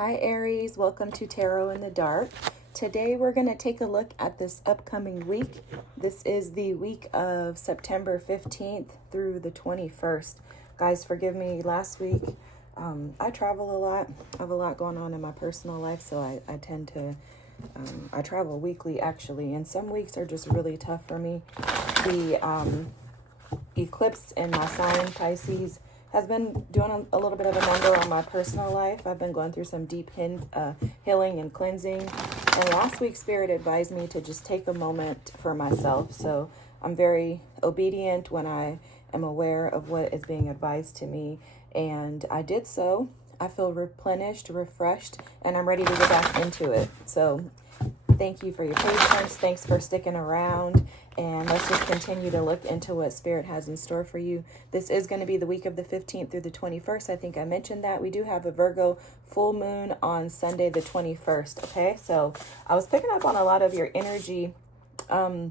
Hi Aries, welcome to Tarot in the Dark. Today we're going to take a look at this upcoming week. This is the week of September 15th through the 21st. Guys, forgive me, last week I travel a lot. I have a lot going on in my personal life, so I tend to, I travel weekly actually, and some weeks are just really tough for me. The eclipse in my sign, Pisces, has been doing a little bit of a number on my personal life. I've been going through some deep healing and cleansing. And last week, Spirit advised me to just take a moment for myself. So I'm very obedient when I am aware of what is being advised to me. And I did so. I feel replenished, refreshed, and I'm ready to get back into it. So thank you for your patience. Thanks for sticking around. And let's just continue to look into what Spirit has in store for you. This is going to be the week of the 15th through the 21st. I think I mentioned that. We do have a Virgo full moon on Sunday the 21st. Okay, so I was picking up on a lot of your energy. I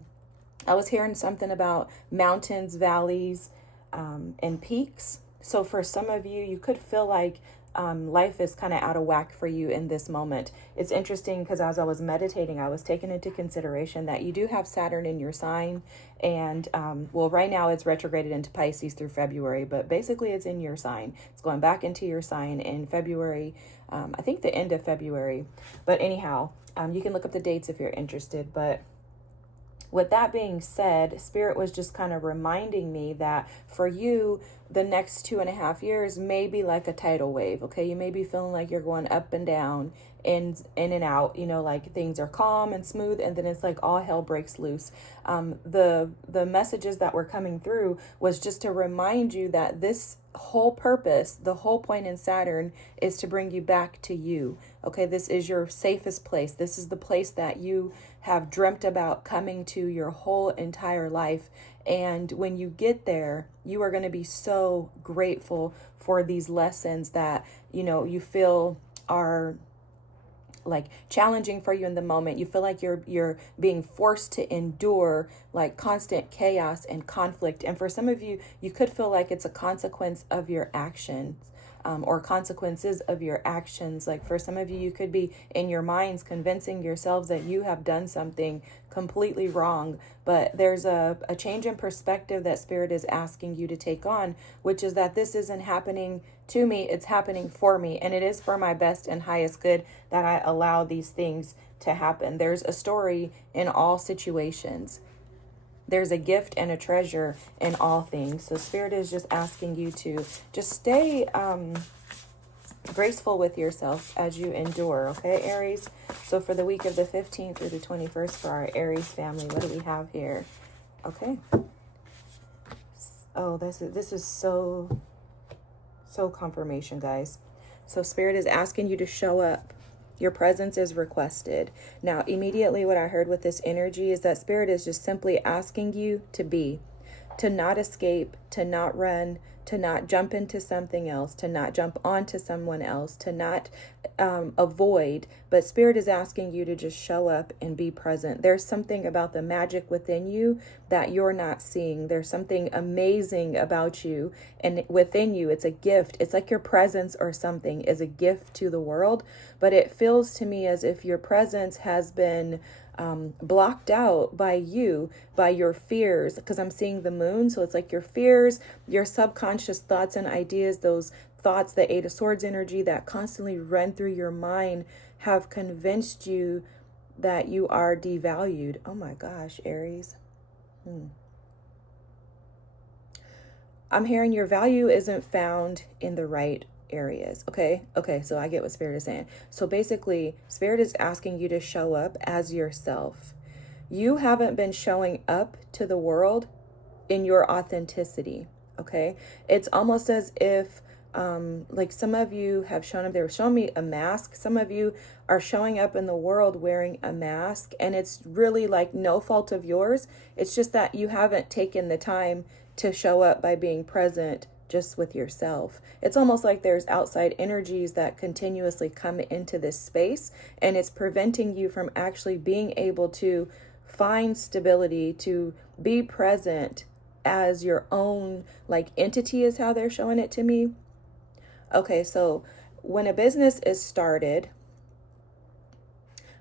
was hearing something about mountains, valleys, and peaks. So for some of you, you could feel like life is kind of out of whack for you in this moment. It's interesting because as I was meditating, I was taking into consideration that you do have Saturn in your sign. And well, right now it's retrograded into Pisces through February, but basically it's in your sign. It's going back into your sign in February, I think the end of February. But anyhow, you can look up the dates if you're interested. But with that being said, Spirit was just kind of reminding me that for you, the next 2.5 years may be like a tidal wave, okay? You may be feeling like you're going up and down, in and out, you know, like things are calm and smooth, and then it's like all hell breaks loose. The messages that were coming through was just to remind you that this whole purpose, the whole point in Saturn is to bring you back to you. Okay, this is your safest place. This is the place that you have dreamt about coming to your whole entire life. And when you get there, you are going to be so grateful for these lessons that, you know, you feel are like challenging for you in the moment. You feel like you're being forced to endure like constant chaos and conflict. And for some of you, you could feel like it's a consequence of your actions. Or consequences of your actions. Like for some of you, you could be in your minds convincing yourselves that you have done something completely wrong. But there's a change in perspective that Spirit is asking you to take on, which is that this isn't happening to me, it's happening for me. And it is for my best and highest good that I allow these things to happen. There's a story in all situations. There's a gift and a treasure in all things. So Spirit is just asking you to just stay graceful with yourself as you endure, okay, Aries? So for the week of the 15th through the 21st for our Aries family, what do we have here? Okay. Oh, this is so confirmation, guys. So Spirit is asking you to show up. Your presence is requested. Now, immediately what I heard with this energy is that Spirit is just simply asking you to be, to not escape, to not run, to not jump into something else, to not jump onto someone else, to not avoid. But Spirit is asking you to just show up and be present. There's something about the magic within you that you're not seeing. There's something amazing about you, and within you, it's a gift. It's like your presence or something is a gift to the world. But it feels to me as if your presence has been blocked out by your fears, because I'm seeing the moon. So it's like your fears, your subconscious thoughts and ideas, those thoughts, the Eight of Swords energy that constantly run through your mind have convinced you that you are devalued. Oh my gosh, Aries. I'm hearing your value isn't found in the right areas. Okay, so I get what Spirit is saying. So basically, Spirit is asking you to show up as yourself. You haven't been showing up to the world in your authenticity. Okay, it's almost as if like some of you have shown up. They were showing me a mask. Some of you are showing up in the world wearing a mask, and it's really like no fault of yours. It's just that you haven't taken the time to show up by being present just with yourself. It's almost like there's outside energies that continuously come into this space, and it's preventing you from actually being able to find stability, to be present as your own like entity is how they're showing it to me. Okay, so when a business is started,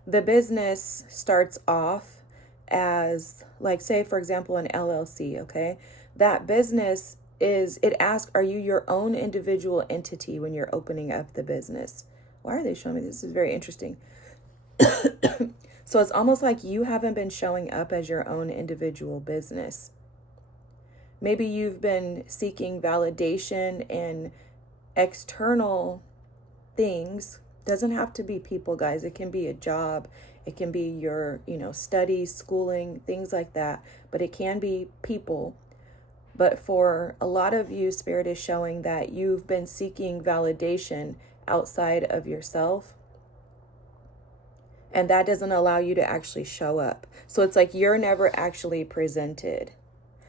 the business starts off as, like, say, for example, an LLC, okay? That business it asks, are you your own individual entity when you're opening up the business? Why are they showing me this? Is very interesting. So it's almost like you haven't been showing up as your own individual business. Maybe you've been seeking validation and external things. Doesn't have to be people, guys. It can be a job. It can be your, studies, schooling, things like that. But it can be people. But for a lot of you, Spirit is showing that you've been seeking validation outside of yourself. And that doesn't allow you to actually show up. So it's like you're never actually presented.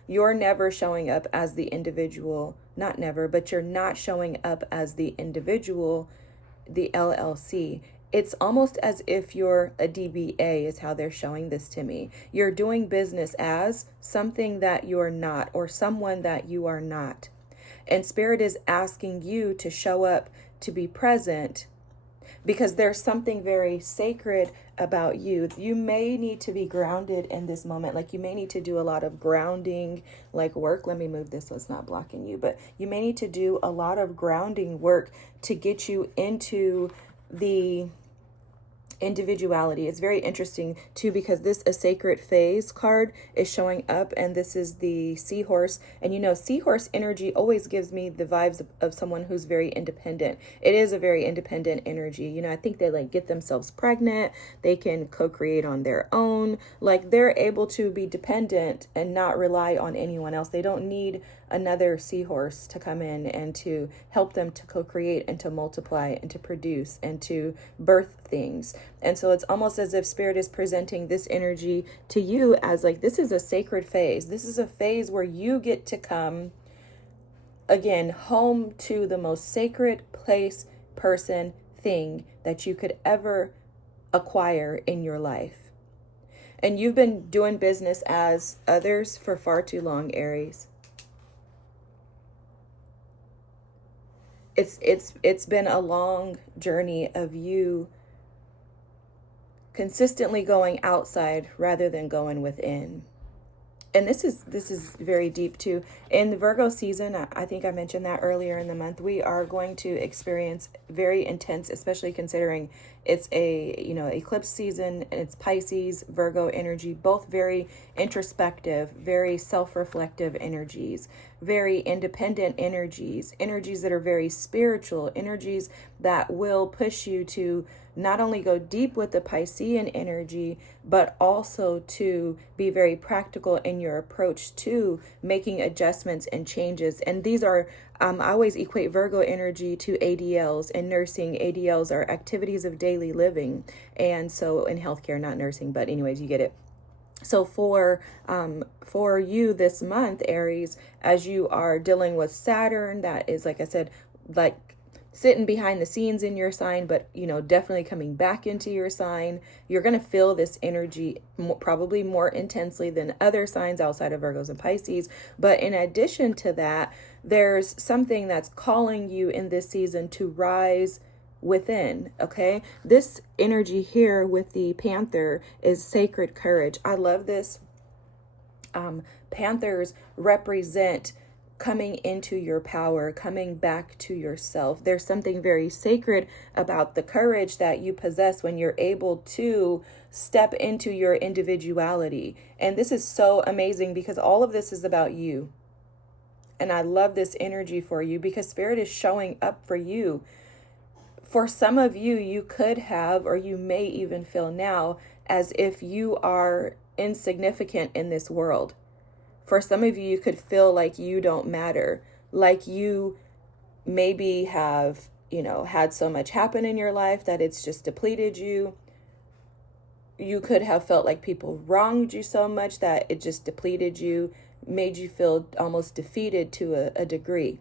You're never showing up as the individual. Not never, but you're not showing up as the individual, the LLC. It's almost as if you're a DBA is how they're showing this to me. You're doing business as something that you're not, or someone that you are not. And Spirit is asking you to show up, to be present, because there's something very sacred about you. You may need to be grounded in this moment. Like, you may need to do a lot of grounding, like work. Let me move this so it's not blocking you. But you may need to do a lot of grounding work to get you into the individuality. It's very interesting too, because this a sacred phase card is showing up, and this is the seahorse. And seahorse energy always gives me the vibes of someone who's very independent. It is a very independent energy. I think they get themselves pregnant. They can co-create on their own. Like, they're able to be dependent and not rely on anyone else. They don't need another seahorse to come in and to help them to co-create and to multiply and to produce and to birth things. And so it's almost as if Spirit is presenting this energy to you as this is a sacred phase. This is a phase where you get to come again home to the most sacred place, person, thing that you could ever acquire in your life. And you've been doing business as others for far too long, Aries. It's been a long journey of you consistently going outside rather than going within. And this is very deep too. In the Virgo season, I think I mentioned that earlier in the month, we are going to experience very intense, especially considering it's a, eclipse season, and it's Pisces, Virgo energy, both very introspective, very self-reflective energies, very independent energies that are very spiritual, energies that will push you to not only go deep with the Piscean energy, but also to be very practical in your approach to making adjustments and changes. And these are, I always equate Virgo energy to ADLs. In nursing, ADLs are activities of daily living. And so in healthcare, not nursing, but anyways, you get it. So for you this month, Aries, as you are dealing with Saturn, that is, like I said, sitting behind the scenes in your sign, but definitely coming back into your sign, you're going to feel this energy probably more intensely than other signs outside of Virgos and Pisces. But in addition to that, there's something that's calling you in this season to rise within. Okay, this energy here with the panther is sacred courage. I love this. Panthers represent coming into your power, coming back to yourself. There's something very sacred about the courage that you possess when you're able to step into your individuality. And this is so amazing because all of this is about you. And I love this energy for you because Spirit is showing up for you. For some of you, you could have, or you may even feel now, as if you are insignificant in this world. For some of you, you could feel like you don't matter, like you maybe have, had so much happen in your life that it's just depleted you. You could have felt like people wronged you so much that it just depleted you, made you feel almost defeated to a degree.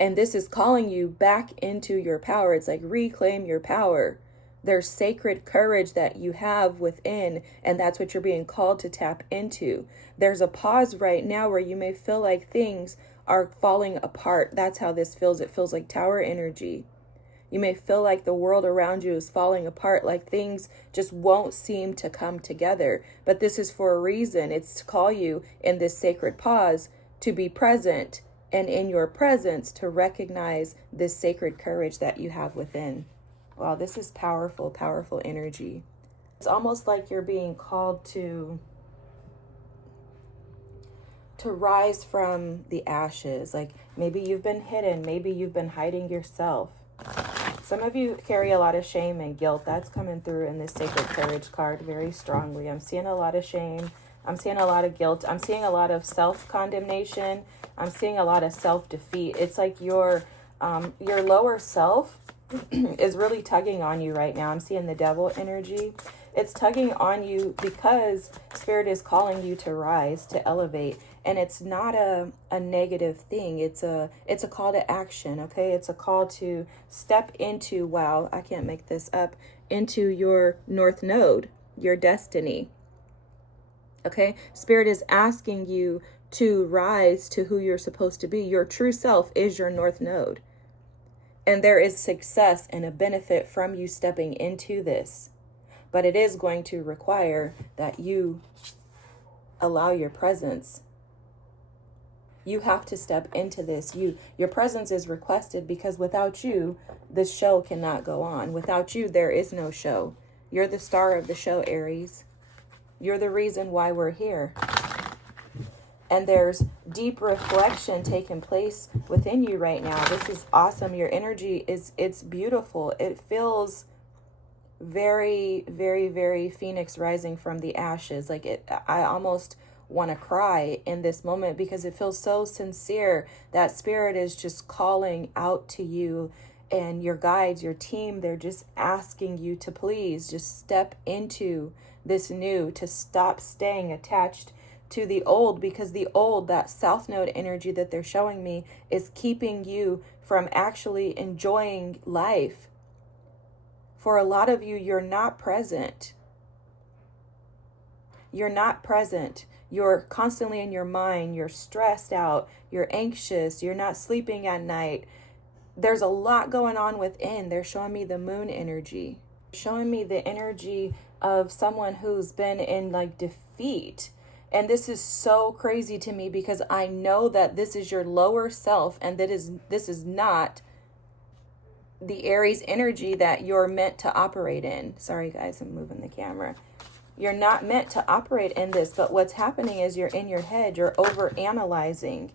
And this is calling you back into your power. It's like reclaim your power. There's sacred courage that you have within, and that's what you're being called to tap into. There's a pause right now where you may feel like things are falling apart. That's how this feels. It feels like tower energy. You may feel like the world around you is falling apart, like things just won't seem to come together. But this is for a reason. It's to call you in this sacred pause to be present, and in your presence to recognize this sacred courage that you have within. Wow, this is powerful, powerful energy. It's almost like you're being called to rise from the ashes. Like maybe you've been hidden, maybe you've been hiding yourself. Some of you carry a lot of shame and guilt. That's coming through in this Sacred Courage card very strongly. I'm seeing a lot of shame. I'm seeing a lot of guilt. I'm seeing a lot of self-condemnation. I'm seeing a lot of self-defeat. It's like your lower self is really tugging on you right now. I'm seeing the devil energy. It's tugging on you because Spirit is calling you to rise, to elevate. And it's not a negative thing. It's a call to action, okay? It's a call to step into, wow, I can't make this up, into your North Node, your destiny. Okay? Spirit is asking you to rise to who you're supposed to be. Your true self is your North Node. And there is success and a benefit from you stepping into this. But it is going to require that you allow your presence. You have to step into this. Your presence is requested because without you, the show cannot go on. Without you, there is no show. You're the star of the show, Aries. You're the reason why we're here. And there's deep reflection taking place within you right now. This is awesome. Your energy it's beautiful. It feels very, very, very phoenix rising from the ashes. I almost want to cry in this moment because it feels so sincere. That Spirit is just calling out to you, and your guides, your team, they're just asking you to please just step into this new, to stop staying attached to the old, because the old, that South Node energy that they're showing me, is keeping you from actually enjoying life. For a lot of you, you're not present. You're not present. You're constantly in your mind. You're stressed out. You're anxious. You're not sleeping at night. There's a lot going on within. They're showing me the moon energy. Showing me the energy of someone who's been in defeat. And this is so crazy to me because I know that this is your lower self, and this is not the Aries energy that you're meant to operate in. Sorry guys, I'm moving the camera. You're not meant to operate in this, but what's happening is you're in your head, you're over-analyzing.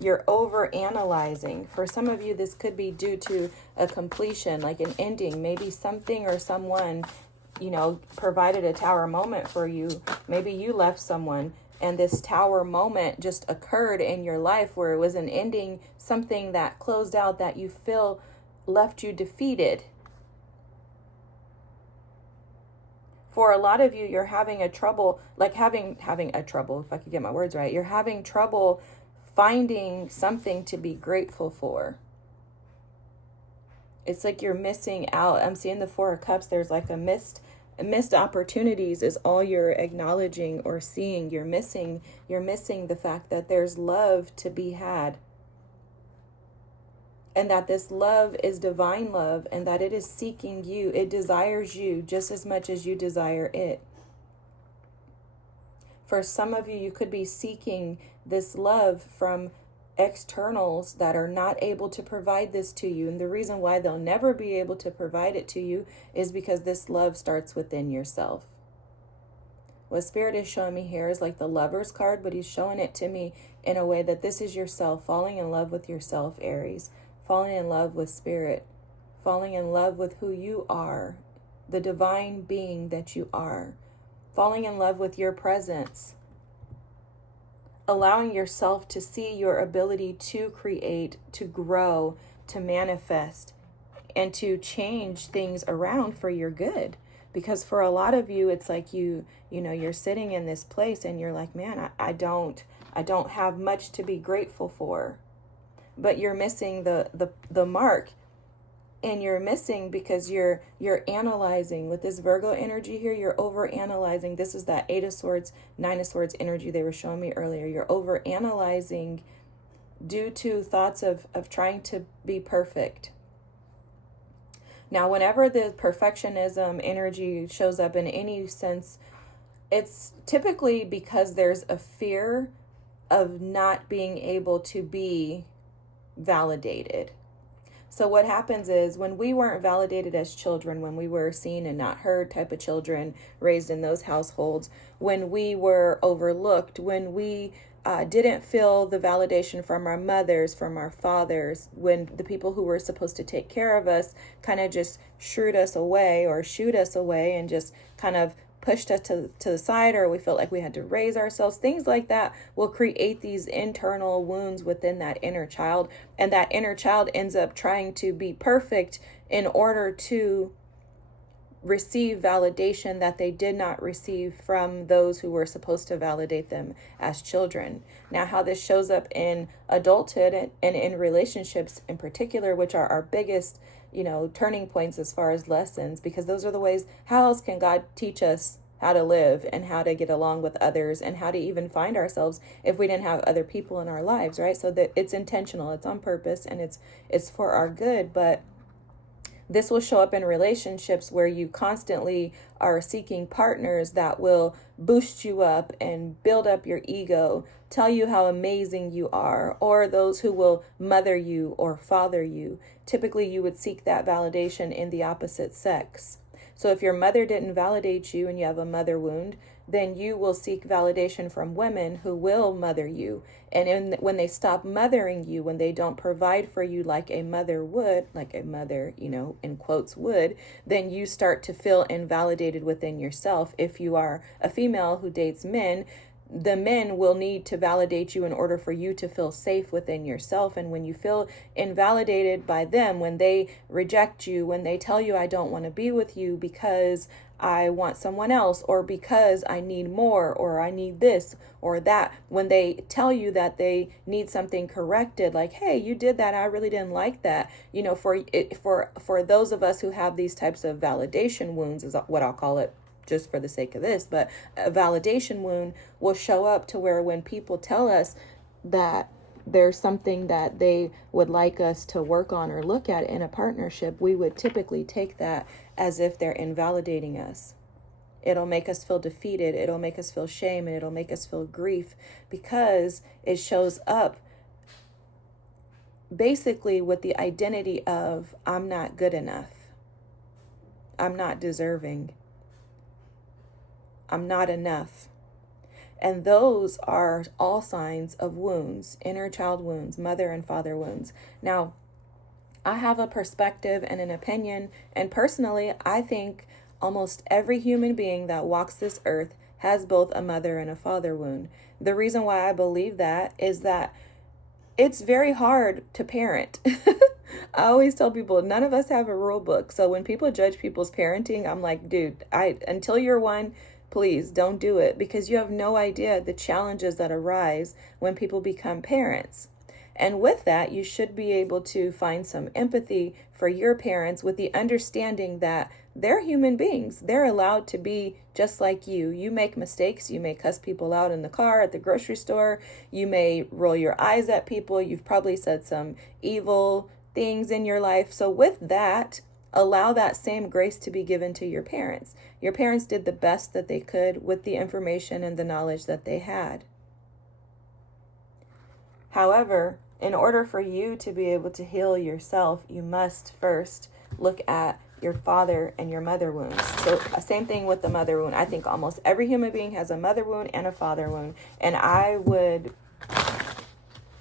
You're over-analyzing. For some of you, this could be due to a completion, like an ending. Maybe something or someone, provided a tower moment for you. Maybe you left someone, and this tower moment just occurred in your life where it was an ending, something that closed out that you feel left you defeated. For a lot of you, you're having a trouble, having a trouble, if I could get my words right. You're having trouble finding something to be grateful for. It's like you're missing out. I'm seeing the Four of Cups. There's like a missed opportunities is all you're acknowledging or seeing. You're missing the fact that there's love to be had. And that this love is divine love, and that it is seeking you. It desires you just as much as you desire it. For some of you, you could be seeking this love from externals that are not able to provide this to you. And the reason why they'll never be able to provide it to you is because this love starts within yourself. What Spirit is showing me here is like the Lover's card, but he's showing it to me in a way that this is yourself, falling in love with yourself, Aries. Falling in love with Spirit, falling in love with who you are, the divine being that you are, falling in love with your presence, allowing yourself to see your ability to create, to grow, to manifest, and to change things around for your good. Because for a lot of you, it's like you're sitting in this place and you're like, man, I don't have much to be grateful for. But you're missing the mark, and you're missing because you're analyzing with this Virgo energy here. You're over analyzing. This is that 8 of Swords, 9 of Swords energy they were showing me earlier. You're over analyzing due to thoughts of trying to be perfect. Now, whenever the perfectionism energy shows up in any sense, it's typically because there's a fear of not being able to be validated. So what happens is when we weren't validated as children, when we were seen and not heard type of children raised in those households, when we were overlooked, when we didn't feel the validation from our mothers, from our fathers, when the people who were supposed to take care of us kind of just shooed us away or shoot us away and just kind of pushed us to the side, or we felt like we had to raise ourselves, things like that will create these internal wounds within that inner child. And that inner child ends up trying to be perfect in order to receive validation that they did not receive from those who were supposed to validate them as children. Now, how this shows up in adulthood and in relationships in particular, which are our biggest, turning points as far as lessons, because those are the ways, how else can God teach us how to live and how to get along with others and how to even find ourselves if we didn't have other people in our lives, right? So that it's intentional, it's on purpose, and it's for our good. But this will show up in relationships where you constantly are seeking partners that will boost you up and build up your ego, tell you how amazing you are, or those who will mother you or father you. Typically, you would seek that validation in the opposite sex. So if your mother didn't validate you and you have a mother wound, then you will seek validation from women who will mother you. And when they stop mothering you, when they don't provide for you like a mother would, like a mother, in quotes would, then you start to feel invalidated within yourself. If you are a female who dates men, the men will need to validate you in order for you to feel safe within yourself. And when you feel invalidated by them, when they reject you, when they tell you, I don't want to be with you because I want someone else, or because I need more, or I need this or that, when they tell you that they need something corrected, like, hey, you did that, I really didn't like that. For those of us who have these types of validation wounds, is what I'll call it, just for the sake of this, but a validation wound will show up to where when people tell us that there's something that they would like us to work on or look at in a partnership, we would typically take that as if they're invalidating us. It'll make us feel defeated. It'll make us feel shame, and it'll make us feel grief, because it shows up basically with the identity of, I'm not good enough. I'm not deserving. I'm not enough. And those are all signs of wounds, inner child wounds, mother and father wounds. Now, I have a perspective and an opinion, and personally, I think almost every human being that walks this earth has both a mother and a father wound. The reason why I believe that is that it's very hard to parent. I always tell people, none of us have a rule book. So when people judge people's parenting, I'm like, dude, until you're one, please don't do it, because you have no idea the challenges that arise when people become parents. And with that, you should be able to find some empathy for your parents, with the understanding that they're human beings. They're allowed to be just like you. You make mistakes. You may cuss people out in the car, at the grocery store. You may roll your eyes at people. You've probably said some evil things in your life. So with that, allow that same grace to be given to your parents. Your parents did the best that they could with the information and the knowledge that they had. However, in order for you to be able to heal yourself, you must first look at your father and your mother wounds. So same thing with the mother wound. I think almost every human being has a mother wound and a father wound. And I would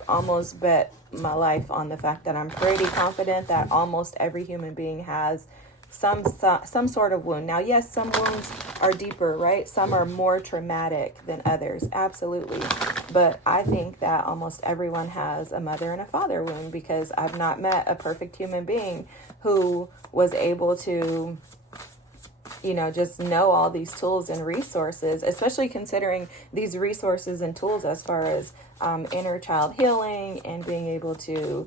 almost bet my life on the fact that I'm pretty confident that almost every human being has some sort of wound. Now, yes, some wounds are deeper, right? Some are more traumatic than others, absolutely. But I think that almost everyone has a mother and a father wound, because I've not met a perfect human being who was able to, just know all these tools and resources, especially considering these resources and tools as far as inner child healing and being able to,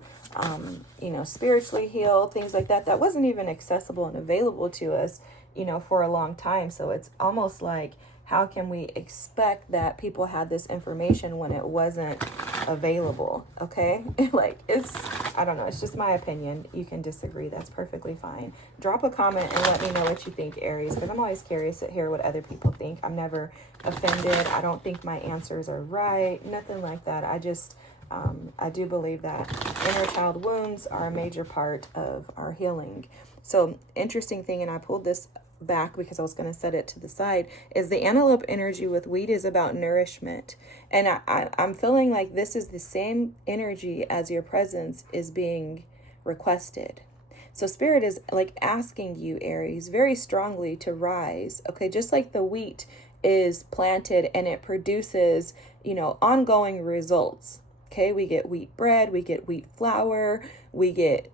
spiritually heal, things like that. That wasn't even accessible and available to us, for a long time. So it's almost like, how can we expect that people had this information when it wasn't available, okay? Like, I don't know, it's just my opinion. You can disagree, that's perfectly fine. Drop a comment and let me know what you think, Aries, because I'm always curious to hear what other people think. I'm never offended. I don't think my answers are right, nothing like that. I just, I do believe that inner child wounds are a major part of our healing. So, interesting thing, and I pulled this back because I was going to set it to the side, is the antelope energy with wheat is about nourishment. And I'm feeling like this is the same energy as your presence is being requested. So Spirit is like asking you, Aries, very strongly to rise. Okay, just like the wheat is planted and it produces, ongoing results. Okay, we get wheat bread, we get wheat flour, we get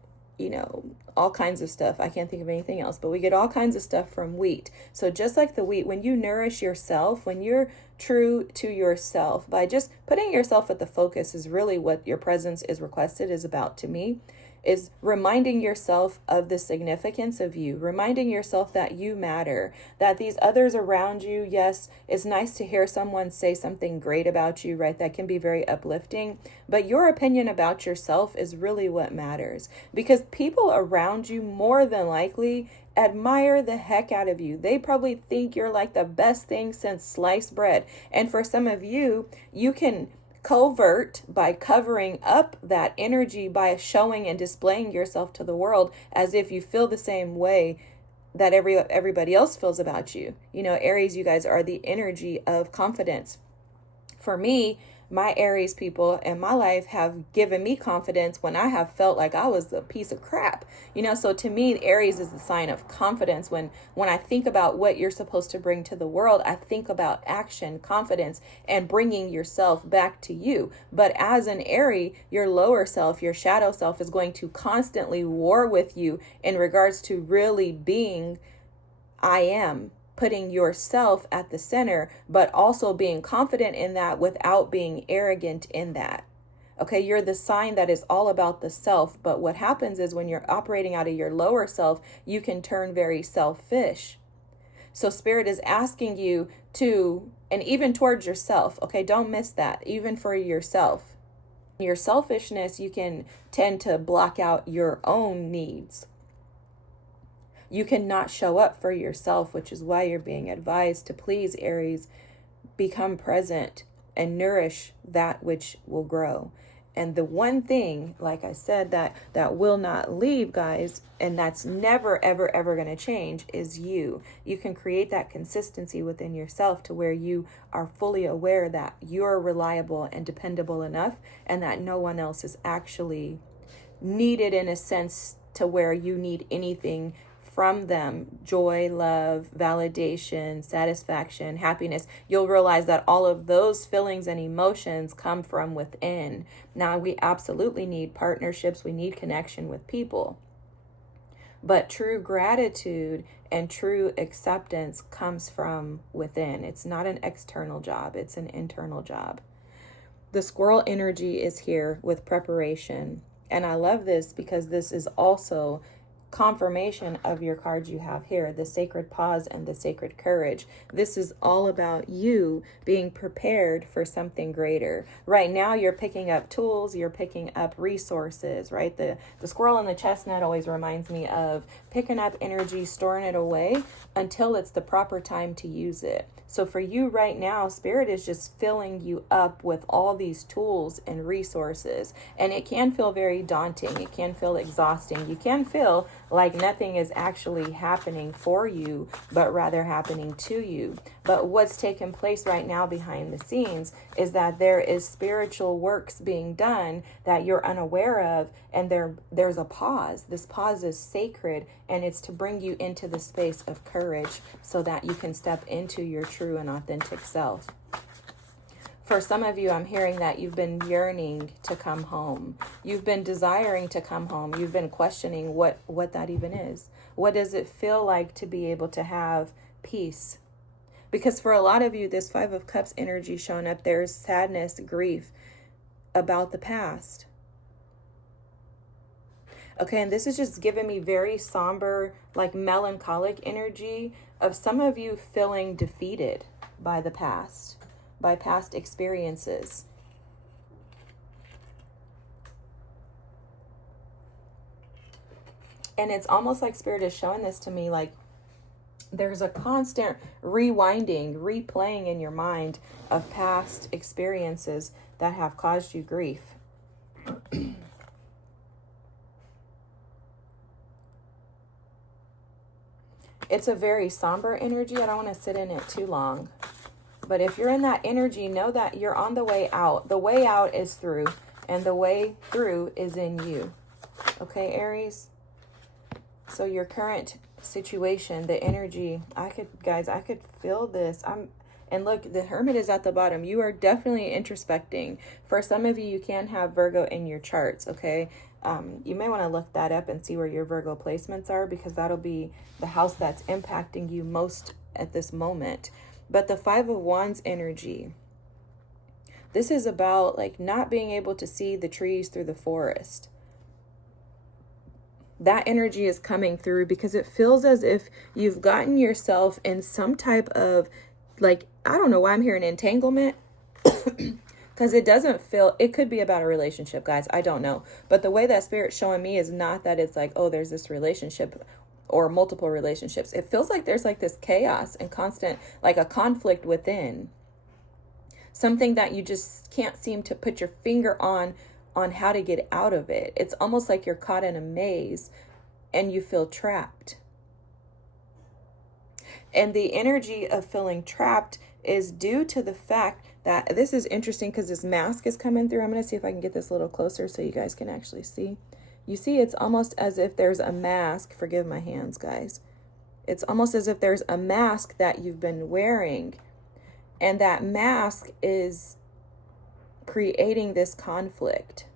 all kinds of stuff. I can't think of anything else, but we get all kinds of stuff from wheat. So just like the wheat, when you nourish yourself, when you're true to yourself, by just putting yourself at the focus is really what your presence is requested is about to me, is reminding yourself of the significance of you, reminding yourself that you matter, that these others around you, yes, it's nice to hear someone say something great about you, right? That can be very uplifting, but your opinion about yourself is really what matters, because people around you more than likely admire the heck out of you. They probably think you're like the best thing since sliced bread. And for some of you, you can covert by covering up that energy by showing and displaying yourself to the world as if you feel the same way that everybody else feels about you. Aries, you guys are the energy of confidence. For me, my Aries people in my life have given me confidence when I have felt like I was a piece of crap. So to me, Aries is the sign of confidence. When I think about what you're supposed to bring to the world, I think about action, confidence, and bringing yourself back to you. But as an Aries, your lower self, your shadow self is going to constantly war with you in regards to really being I am. Putting yourself at the center, but also being confident in that without being arrogant in that. Okay, you're the sign that is all about the self, but what happens is when you're operating out of your lower self, you can turn very selfish. So Spirit is asking you to, and even towards yourself, okay, don't miss that, even for yourself. Your selfishness, you can tend to block out your own needs. You cannot show up for yourself, which is why you're being advised to please, Aries, become present and nourish that which will grow. And the one thing, like I said, that will not leave, guys, and that's never, ever, ever going to change is you. You can create that consistency within yourself to where you are fully aware that you're reliable and dependable enough and that no one else is actually needed in a sense to where you need anything from them, joy, love, validation, satisfaction, happiness. You'll realize that all of those feelings and emotions come from within. Now, we absolutely need partnerships. We need connection with people. But true gratitude and true acceptance comes from within. It's not an external job. It's an internal job. The squirrel energy is here with preparation. And I love this because this is also confirmation of your cards you have here, the sacred pause and the sacred courage. This is all about you being prepared for something greater. Right now, you're picking up tools, you're picking up resources, right? The squirrel and the chestnut always reminds me of picking up energy, storing it away until it's the proper time to use it. So for you right now, Spirit is just filling you up with all these tools and resources. And it can feel very daunting. It can feel exhausting. You can feel like nothing is actually happening for you, but rather happening to you. But what's taking place right now behind the scenes is that there is spiritual works being done that you're unaware of. And there's a pause. This pause is sacred, and it's to bring you into the space of courage so that you can step into your true and authentic self. For some of you, I'm hearing that you've been yearning to come home. You've been desiring to come home. You've been questioning what that even is. What does it feel like to be able to have peace? Because for a lot of you, this Five of Cups energy showing up, there's sadness, grief about the past. Okay, and this is just giving me very somber, like melancholic energy of some of you feeling defeated by the past, by past experiences. And it's almost like Spirit is showing this to me, like there's a constant rewinding, replaying in your mind of past experiences that have caused you grief. It's a very somber energy. I don't want to sit in it too long. But if you're in that energy, know that you're on the way out. The way out is through, and the way through is in you. Okay, Aries? So your current situation, the energy, I could feel this. And look, the Hermit is at the bottom. You are definitely introspecting. For some of you, you can have Virgo in your charts, okay? You may want to look that up and see where your Virgo placements are, because that'll be the house that's impacting you most at this moment. But the Five of Wands energy, this is about like not being able to see the trees through the forest. That energy is coming through because it feels as if you've gotten yourself in some type of, like, I don't know why I'm hearing entanglement. Because it doesn't feel, it could be about a relationship, guys. I don't know. But the way that Spirit's showing me is not that it's like, oh, there's this relationship or multiple relationships. It feels like there's like this chaos and constant, like a conflict within. Something that you just can't seem to put your finger on how to get out of it. It's almost like you're caught in a maze and you feel trapped. And the energy of feeling trapped is due to the fact that, this is interesting because this mask is coming through. I'm going to see if I can get this a little closer so you guys can actually see. You see, it's almost as if there's a mask. Forgive my hands, guys. It's almost as if there's a mask that you've been wearing. And that mask is creating this conflict.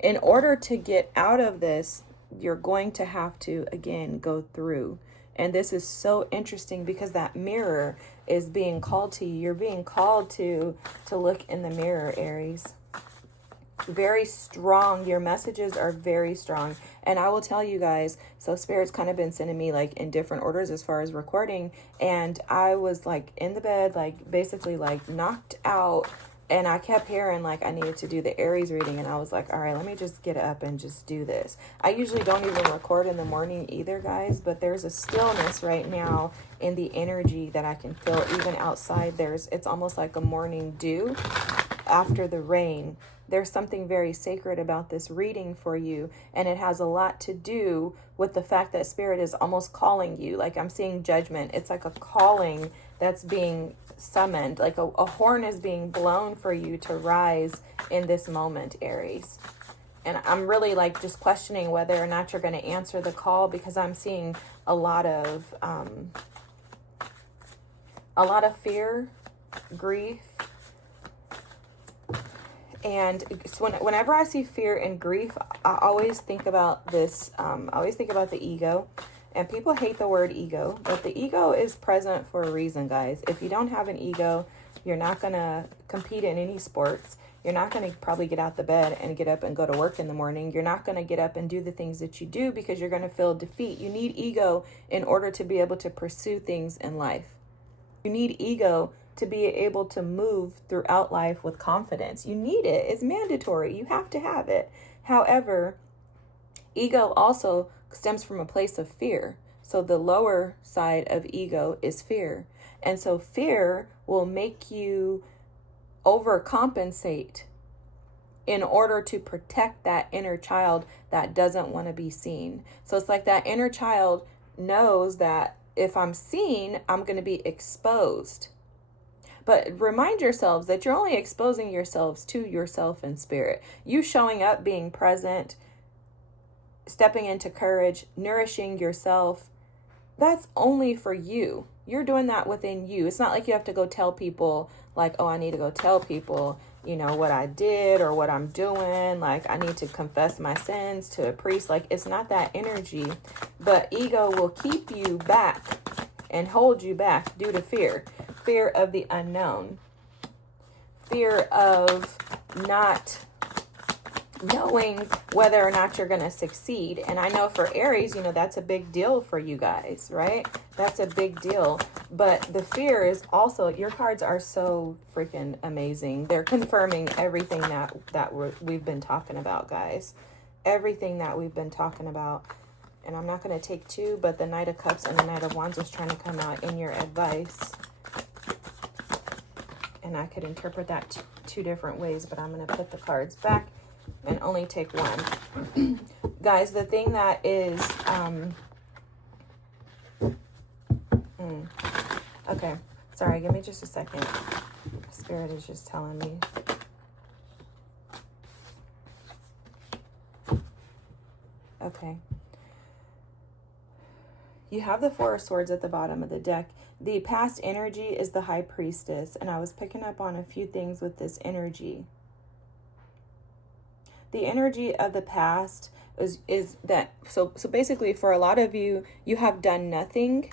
In order to get out of this, you're going to have to, again, go through. And this is so interesting because that mirror is being called to you. You're being called to look in the mirror, Aries. Very strong. Your messages are very strong. And I will tell you guys, so Spirit's kind of been sending me like in different orders as far as recording. And I was like in the bed, like basically like knocked out. And I kept hearing like I needed to do the Aries reading. And I was like, all right, let me just get up and just do this. I usually don't even record in the morning either, guys. But there's a stillness right now in the energy that I can feel even outside. It's almost like a morning dew after the rain. There's something very sacred about this reading for you. And it has a lot to do with the fact that Spirit is almost calling you. Like I'm seeing judgment. It's like a calling that's being summoned, like a horn is being blown for you to rise in this moment, Aries. And I'm really like just questioning whether or not you're going to answer the call, because I'm seeing a lot of fear, grief. And so whenever I see fear and grief, I always think about this. I always think about the ego. And people hate the word ego, but the ego is present for a reason, guys. If you don't have an ego, you're not going to compete in any sports. You're not going to probably get out the bed and get up and go to work in the morning. You're not going to get up and do the things that you do because you're going to feel defeat. You need ego in order to be able to pursue things in life. You need ego to be able to move throughout life with confidence. You need it. It's mandatory. You have to have it. However, ego also stems from a place of fear. So the lower side of ego is fear. And so fear will make you overcompensate in order to protect that inner child that doesn't want to be seen. So it's like that inner child knows that if I'm seen, I'm going to be exposed. But remind yourselves that you're only exposing yourselves to yourself in spirit. You showing up, being present, stepping into courage, nourishing yourself, that's only for you. You're doing that within you. It's not like you have to go tell people like, oh, I need to go tell people, you know, what I did or what I'm doing. Like I need to confess my sins to a priest. Like it's not that energy, but ego will keep you back and hold you back due to fear. Fear of the unknown. Fear of not knowing whether or not you're going to succeed. And I know for Aries, you know, that's a big deal for you guys, right? That's a big deal. But the fear is also, your cards are so freaking amazing. They're confirming everything that we've been talking about, guys. Everything that we've been talking about. And I'm not going to take two, but the Knight of Cups and the Knight of Wands was trying to come out in your advice. And I could interpret that two different ways, but I'm going to put the cards back and only take one. Guys, the thing that is... okay, sorry, give me just a second. Spirit is just telling me. Okay. You have the Four of Swords at the bottom of the deck. The past energy is the High Priestess, and I was picking up on a few things with this energy. The energy of the past is that, so basically for a lot of you, you have done nothing.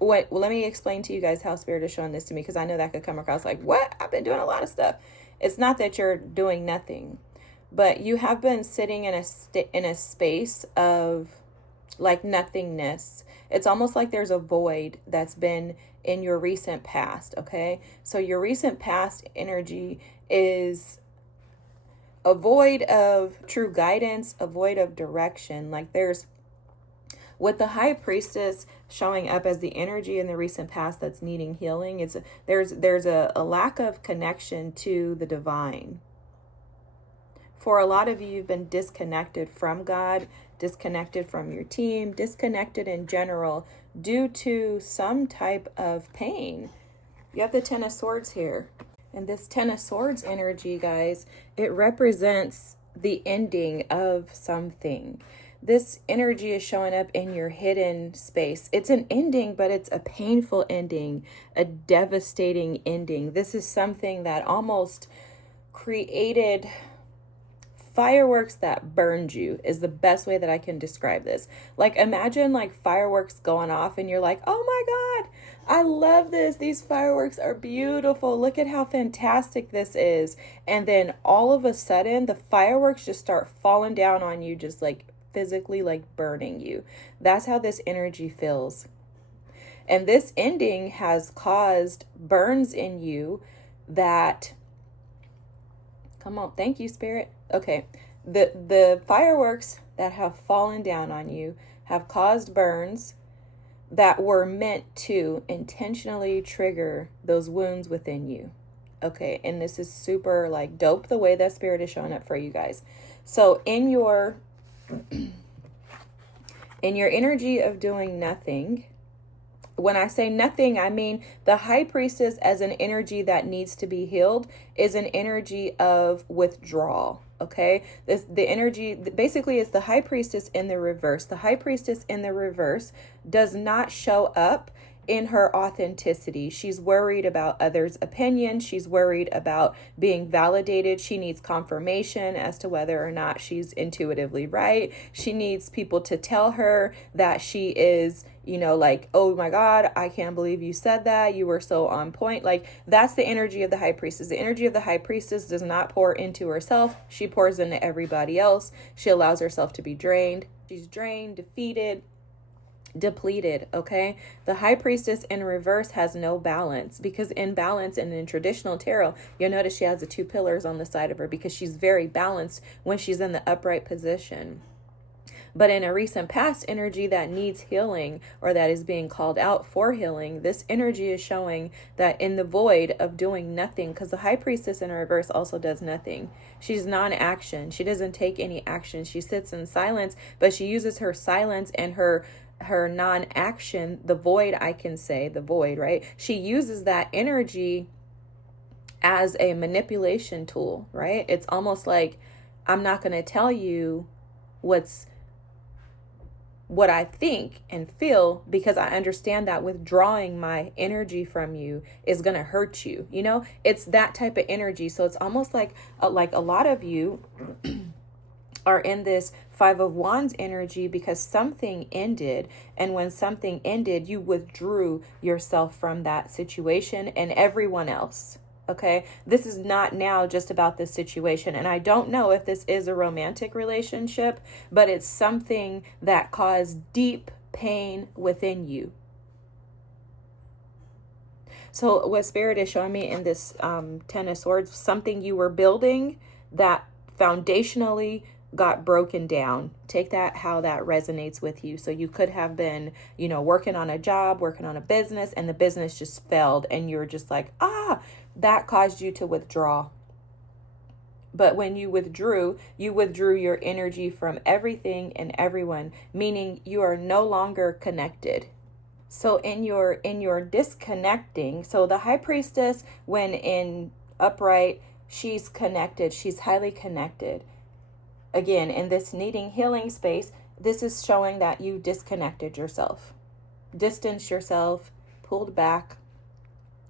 Well, let me explain to you guys how Spirit is showing this to me, because I know that could come across like, what? I've been doing a lot of stuff. It's not that you're doing nothing, but you have been sitting in a space of like nothingness. It's almost like there's a void that's been in your recent past, okay? So your recent past energy is a void of true guidance, a void of direction. Like there's, with the High Priestess showing up as the energy in the recent past that's needing healing, there's a lack of connection to the divine. For a lot of you, you've been disconnected from God, disconnected from your team, disconnected in general due to some type of pain. You have the Ten of Swords here. And this Ten of Swords energy, guys, it represents the ending of something. This energy is showing up in your hidden space. It's an ending, but it's a painful ending, a devastating ending. This is something that almost created fireworks that burned you, is the best way that I can describe this. Like imagine like fireworks going off and you're like, oh my God, I love this. These fireworks are beautiful. Look at how fantastic this is. And then all of a sudden the fireworks just start falling down on you, just like physically like burning you. That's how this energy feels. And this ending has caused burns in you that, come on, thank you, Spirit. Okay, the fireworks that have fallen down on you have caused burns that were meant to intentionally trigger those wounds within you. Okay, and this is super like dope the way that Spirit is showing up for you guys. So in your energy of doing nothing, when I say nothing, I mean the High Priestess as an energy that needs to be healed is an energy of withdrawal. Okay, the energy basically is the High Priestess in the reverse. The High Priestess in the reverse does not show up in her authenticity. She's worried about others' opinions. She's worried about being validated. She needs confirmation as to whether or not she's intuitively right. She needs people to tell her that she is, you know, like, oh my God, I can't believe you said that. You were so on point. Like that's the energy of the High Priestess. The energy of the High Priestess does not pour into herself. She pours into everybody else. She allows herself to be drained. She's drained, defeated, depleted. Okay, the High Priestess in reverse has no balance, because in balance and in traditional tarot, you'll notice she has the two pillars on the side of her because she's very balanced when she's in the upright position. But in a recent past energy that needs healing or that is being called out for healing, this energy is showing that in the void of doing nothing, because the High Priestess in reverse also does nothing. She's non-action. She doesn't take any action. She sits in silence, but she uses her silence and her non-action, the void, I can say, the void, right? She uses that energy as a manipulation tool, right? It's almost like, I'm not going to tell you what I think and feel, because I understand that withdrawing my energy from you is going to hurt you. You know, it's that type of energy. So it's almost like a lot of you are in this Five of Wands energy because something ended. And when something ended, you withdrew yourself from that situation and everyone else. Okay, this is not now just about this situation. And I don't know if this is a romantic relationship, but it's something that caused deep pain within you. So what Spirit is showing me in this Ten of Swords, something you were building that foundationally got broken down. Take that how that resonates with you. So you could have been, working on a job, working on a business, and the business just failed, and you're just like, that caused you to withdraw. But when you withdrew your energy from everything and everyone, meaning you are no longer connected. So in your disconnecting, so the high priestess, when in upright, she's connected, she's highly connected. Again, in this needing healing space, this is showing that you disconnected yourself, distanced yourself, pulled back,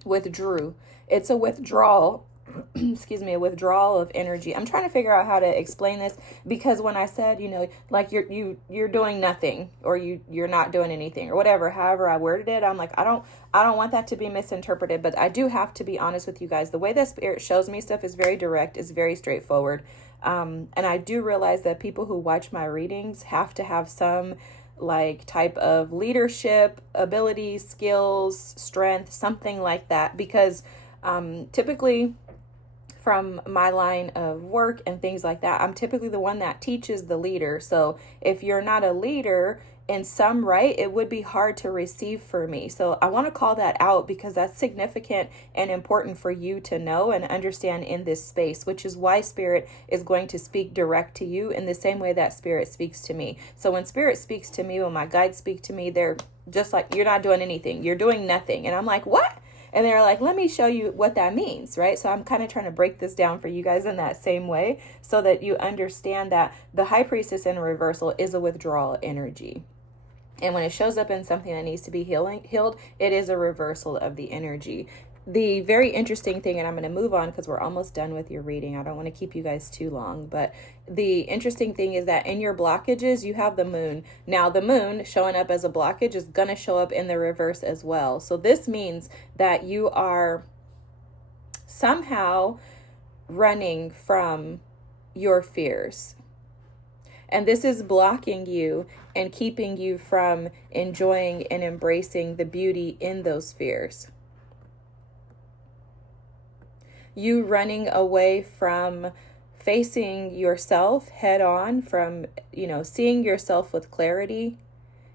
withdrew. It's a withdrawal. Excuse me, a withdrawal of energy. I'm trying to figure out how to explain this, because when I said, like you're doing nothing, or you're not doing anything, or whatever, however I worded it, I'm like, I don't want that to be misinterpreted, but I do have to be honest with you guys. The way that Spirit shows me stuff is very direct, is very straightforward. And I do realize that people who watch my readings have to have some like type of leadership abilities, skills, strength, something like that, because typically from my line of work and things like that, I'm typically the one that teaches the leader. So if you're not a leader in some right, it would be hard to receive for me. So I want to call that out, because that's significant and important for you to know and understand in this space, which is why Spirit is going to speak direct to you in the same way that Spirit speaks to me. So when Spirit speaks to me, when my guides speak to me, they're just like, you're not doing anything, you're doing nothing. And I'm like, what? And they're like, let me show you what that means, right? So I'm kind of trying to break this down for you guys in that same way, so that you understand that the high priestess in a reversal is a withdrawal energy. And when it shows up in something that needs to be healed, it is a reversal of the energy. The very interesting thing, and I'm going to move on because we're almost done with your reading. I don't want to keep you guys too long, but the interesting thing is that in your blockages, you have the moon. Now, the moon showing up as a blockage is going to show up in the reverse as well. So this means that you are somehow running from your fears. And this is blocking you and keeping you from enjoying and embracing the beauty in those fears. You running away from facing yourself head on, from, seeing yourself with clarity,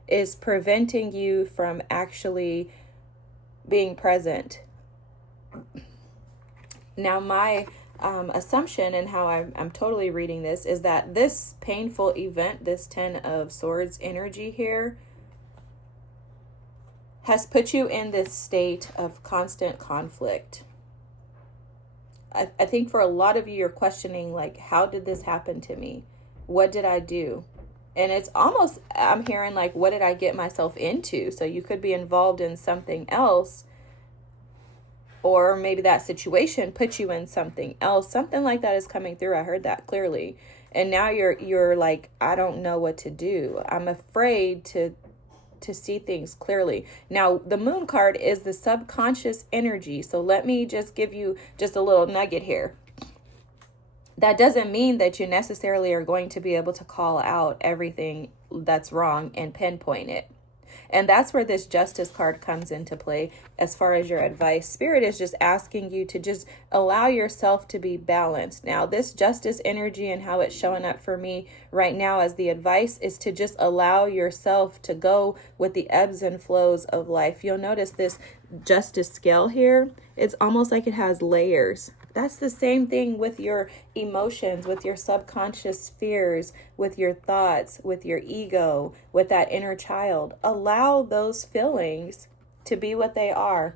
is preventing you from actually being present. Now, my assumption and how I'm totally reading this is that this painful event, this 10 of Swords energy here, has put you in this state of constant conflict. I think for a lot of you, you're questioning, like, how did this happen to me? What did I do? And it's almost, I'm hearing like, what did I get myself into? So you could be involved in something else, or maybe that situation put you in something else. Something like that is coming through. I heard that clearly. And now you're like, I don't know what to do. I'm afraid to see things clearly. Now, the moon card is the subconscious energy. So let me just give you just a little nugget here. That doesn't mean that you necessarily are going to be able to call out everything that's wrong and pinpoint it. And that's where this Justice card comes into play as far as your advice. Spirit is just asking you to just allow yourself to be balanced. Now, this Justice energy and how it's showing up for me right now as the advice is to just allow yourself to go with the ebbs and flows of life. You'll notice this Justice scale here. It's almost like it has layers. That's the same thing with your emotions, with your subconscious fears, with your thoughts, with your ego, with that inner child. Allow those feelings to be what they are.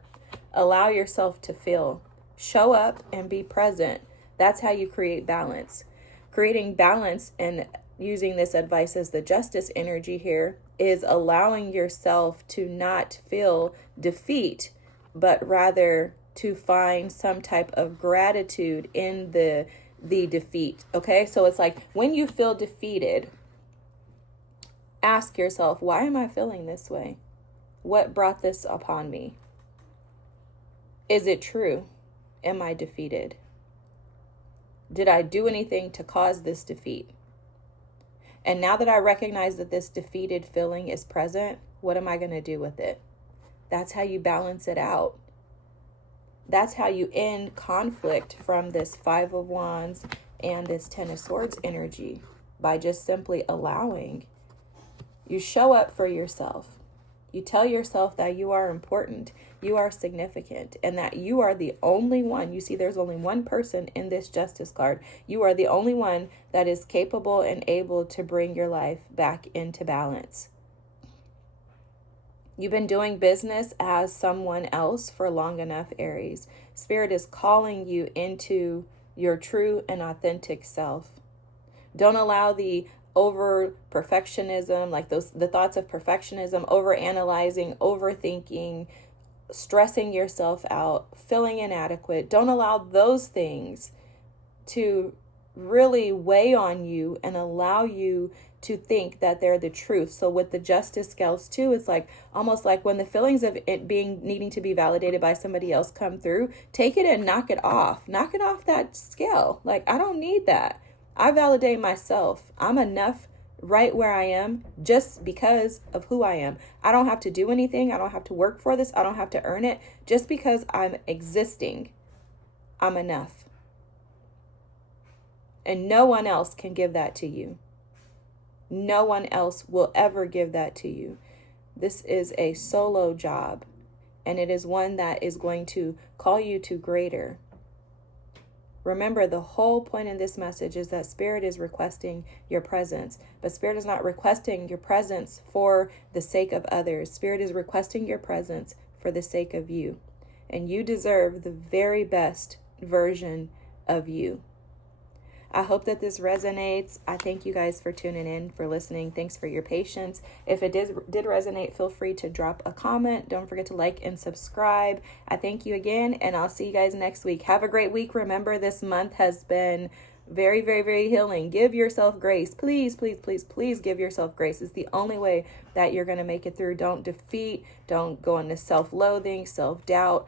Allow yourself to feel. Show up and be present. That's how you create balance. Creating balance and using this advice as the Justice energy here is allowing yourself to not feel defeat, but rather to find some type of gratitude in the defeat. Okay, so it's like when you feel defeated, ask yourself, why am I feeling this way? What brought this upon me? Is it true? Am I defeated? Did I do anything to cause this defeat? And now that I recognize that this defeated feeling is present, what am I going to do with it? That's how you balance it out. That's how you end conflict from this 5 of Wands and this 10 of Swords energy. by just simply allowing. You show up for yourself. You tell yourself that you are important, you are significant, and that you are the only one. You see, there's only one person in this justice card. You are the only one that is capable and able to bring your life back into balance. You've been doing business as someone else for long enough, Aries. Spirit is calling you into your true and authentic self. Don't allow the over perfectionism, like the thoughts of perfectionism, over analyzing, overthinking, stressing yourself out, feeling inadequate. Don't allow those things to really weigh on you and allow you to think that they're the truth. So with the justice scales too, it's like almost like when the feelings of it needing to be validated by somebody else come through, take it and knock it off that scale. Like, I don't need that. I validate myself. I'm enough right where I am just because of who I am. I don't have to do anything. I don't have to work for this. I don't have to earn it. Just because I'm existing, I'm enough. And no one else can give that to you. No one else will ever give that to you. This is a solo job, and it is one that is going to call you to greater. Remember, the whole point in this message is that Spirit is requesting your presence, but Spirit is not requesting your presence for the sake of others. Spirit is requesting your presence for the sake of you, and you deserve the very best version of you. I hope that this resonates. I thank you guys for tuning in, for listening. Thanks for your patience. If it did resonate, feel free to drop a comment. Don't forget to like and subscribe. I thank you again, and I'll see you guys next week. Have a great week. Remember, this month has been very, very, very healing. Give yourself grace. Please, please, please, please give yourself grace. It's the only way that you're going to make it through. Don't defeat. Don't go into self-loathing, self-doubt,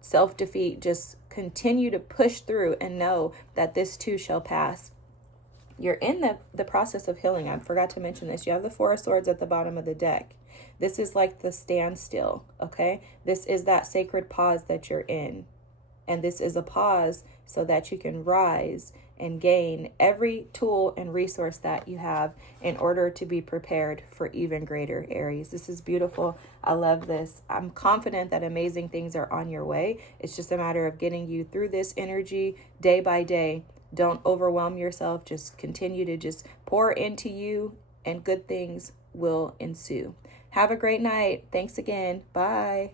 self-defeat. Just continue to push through and know that this too shall pass. You're in the process of healing. I forgot to mention this. You have the Four of Swords at the bottom of the deck. This is like the standstill, okay? This is that sacred pause that you're in. And this is a pause so that you can rise and gain every tool and resource that you have in order to be prepared for even greater, Aries. This is beautiful. I love this. I'm confident that amazing things are on your way. It's just a matter of getting you through this energy day by day. Don't overwhelm yourself. Just continue to just pour into you, and good things will ensue. Have a great night. Thanks again. Bye.